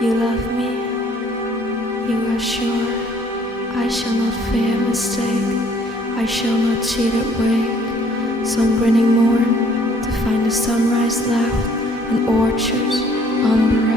You love me, you are sure. I shall not fear mistake, I shall not cheat at wake. Some grinning morn to find the sunrise left, and orchards umber